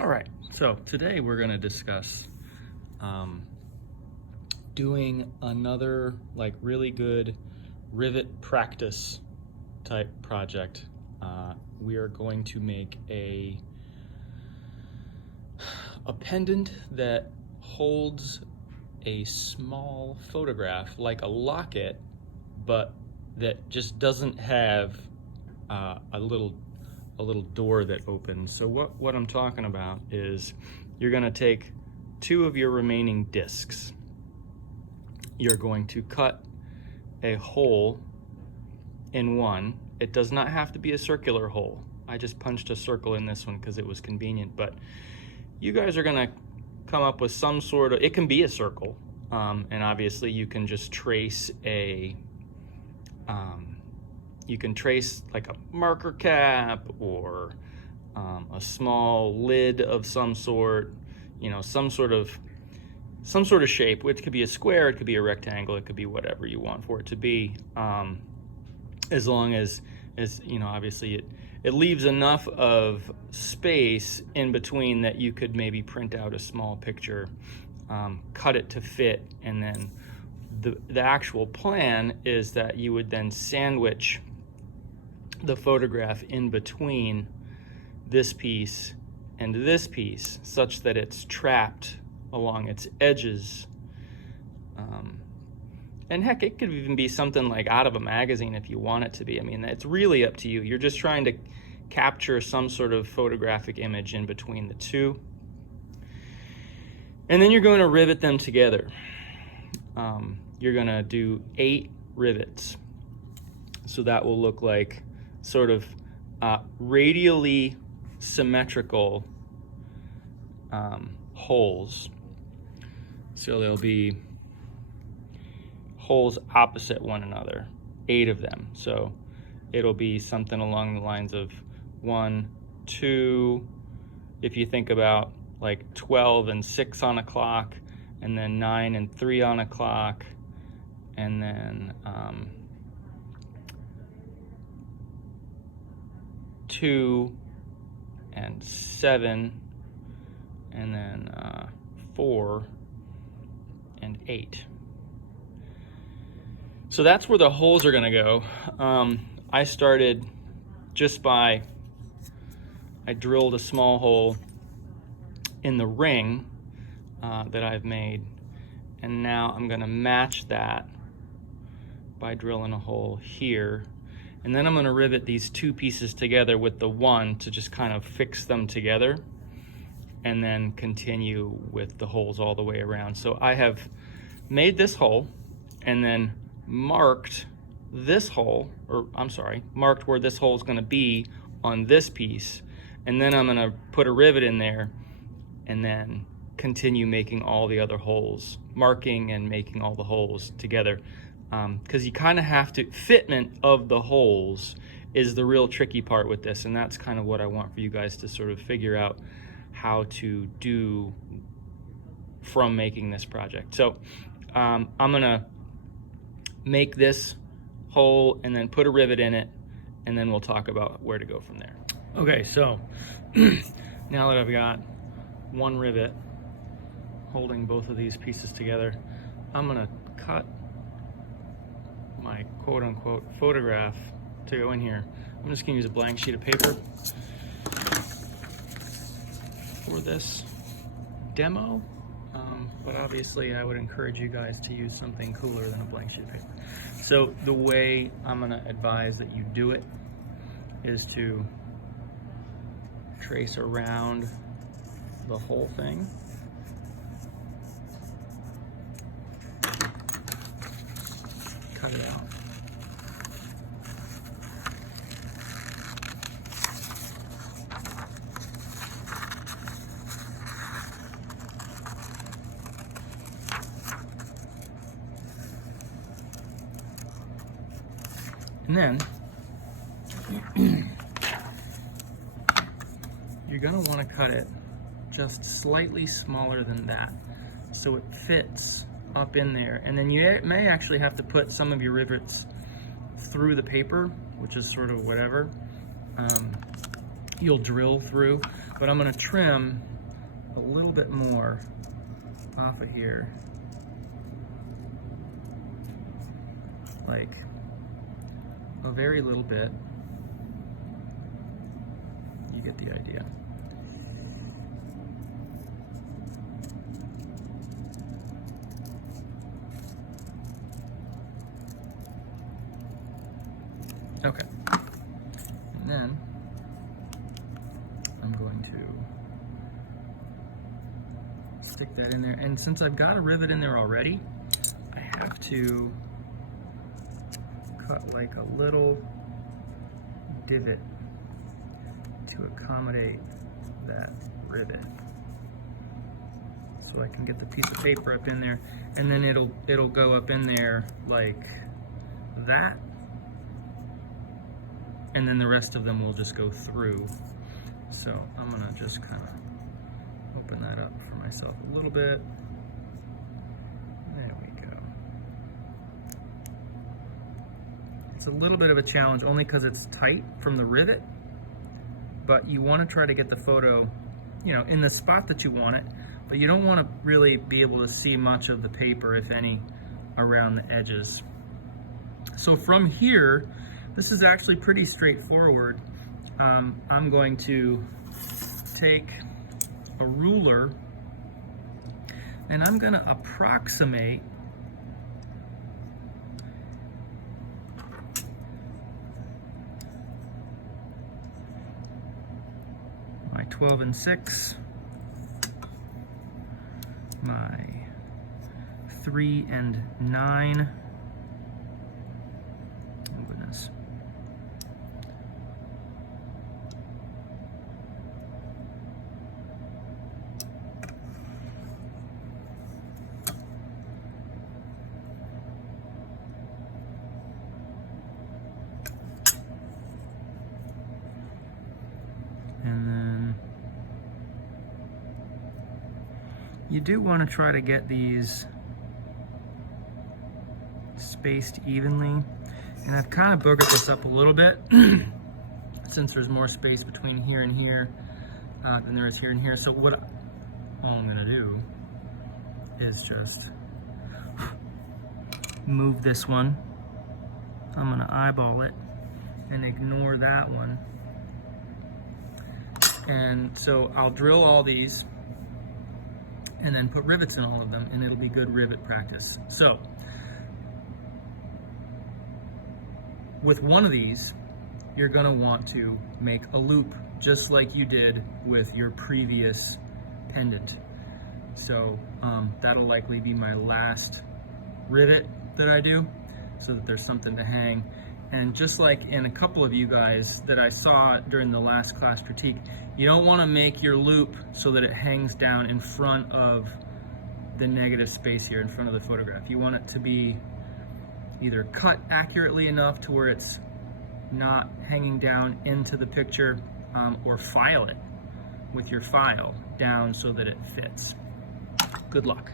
All right, so today we're going to discuss doing another really good rivet practice type project. We are going to make a pendant that holds a small photograph like a locket, but that just doesn't have a little door that opens. So what I'm talking about is you're going to take two of your remaining discs. You're going to cut a hole in one. It does not have to be a circular hole. I just punched a circle in this one because it was convenient, but you guys are going to come up with some sort of, it can be a circle, and obviously you can just trace you can trace like a marker cap or a small lid of some sort, some sort of shape, which could be a square, it could be a rectangle, it could be whatever you want for it to be, as long as obviously it leaves enough of space in between that you could maybe print out a small picture, cut it to fit, and then the actual plan is that you would then sandwich the photograph in between this piece and this piece such that it's trapped along its edges. And heck, it could even be something like out of a magazine if you want it to be. I mean, it's really up to you. You're just trying to capture some sort of photographic image in between the two. And then you're going to rivet them together. You're going to do 8 rivets. So that will look like sort of radially symmetrical holes. So there'll be holes opposite one another, 8 of them. So it'll be something along the lines of 1, 2, if you think about like 12 and 6 on a clock, and then 9 and 3 on a clock, and then 2 and 7, and then 4 and 8. So that's where the holes are going to go. I started just by, I drilled a small hole in the ring that I've made, and now I'm going to match that by drilling a hole here, and then I'm going to rivet these 2 pieces together with the one to just kind of fix them together, and then continue with the holes all the way around. So I have made this hole and then marked this hole, or I'm sorry, marked where this hole is going to be on this piece, and then I'm going to put a rivet in there and then continue making all the other holes, marking and making all the holes together, because you kind of have to, fitment of the holes is the real tricky part with this, and that's kind of what I want for you guys to sort of figure out how to do from making this project. So I'm gonna make this hole and then put a rivet in it, and then we'll talk about where to go from there. Okay, so now that I've got one rivet holding both of these pieces together, I'm gonna cut my quote-unquote photograph to go in here. I'm just gonna use a blank sheet of paper for this demo, but obviously I would encourage you guys to use something cooler than a blank sheet of paper. So the way I'm gonna advise that you do it is to trace around the whole thing. Cut it out. And then you're gonna wanna cut it just slightly smaller than that so it fits up in there. And then you may actually have to put some of your rivets through the paper, which is sort of whatever. you'll drill through, but I'm gonna trim a little bit more off of here, like a very little bit. You get the idea. Okay, and then I'm going to stick that in there. And since I've got a rivet in there already, I have to cut like a little divot to accommodate that rivet. So I can get the piece of paper up in there, and then it'll go up in there like that. And then the rest of them will just go through. So I'm gonna just kind of open that up for myself a little bit. There we go. It's a little bit of a challenge only because it's tight from the rivet, but you want to try to get the photo, you know, in the spot that you want it, but you don't want to really be able to see much of the paper, if any, around the edges. So from here, this is actually pretty straightforward. I'm going to take a ruler and I'm going to approximate my 12 and 6, my 3 and 9. Oh goodness. And then you do want to try to get these spaced evenly. And I've kind of boogered this up a little bit since there's more space between here and here than there is here and here. So all I'm going to do is just move this one. I'm going to eyeball it and ignore that one. And so I'll drill all these and then put rivets in all of them, and it'll be good rivet practice. So with one of these, you're gonna want to make a loop just like you did with your previous pendant. So that'll likely be my last rivet that I do, so that there's something to hang. And just like in a couple of you guys that I saw during the last class critique, you don't want to make your loop so that it hangs down in front of the negative space here in front of the photograph. You want it to be either cut accurately enough to where it's not hanging down into the picture, or file it with your file down so that it fits. Good luck.